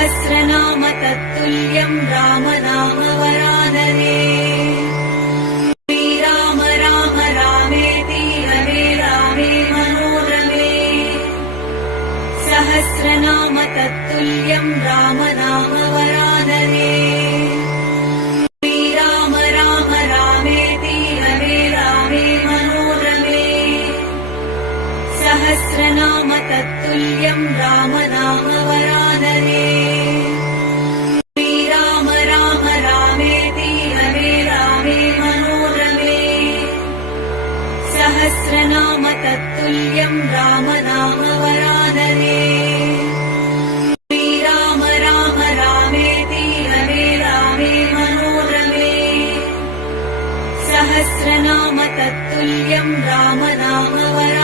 सहस्रनाम तत्तुल्यं राम नाम वरानने। श्रीराम राम रामेति रमे रामे मनोरमे। सहस्रनाम तत्तुल्यं राम नाम वरानने। श्रीराम राम रामेति रमे रामे मनोरमे। सहस्रनाम तत्तुल्यं राम नाम वरानने। श्रीराम राम रामेति रमे रामे मनोरमे। सहस्रनाम तत्तुल्यं राम नाम वरानने। श्रीराम राम रामेति रमे रामे मनोरमे। सहस्रनाम तत्तुल्यं राम नाम वरानने।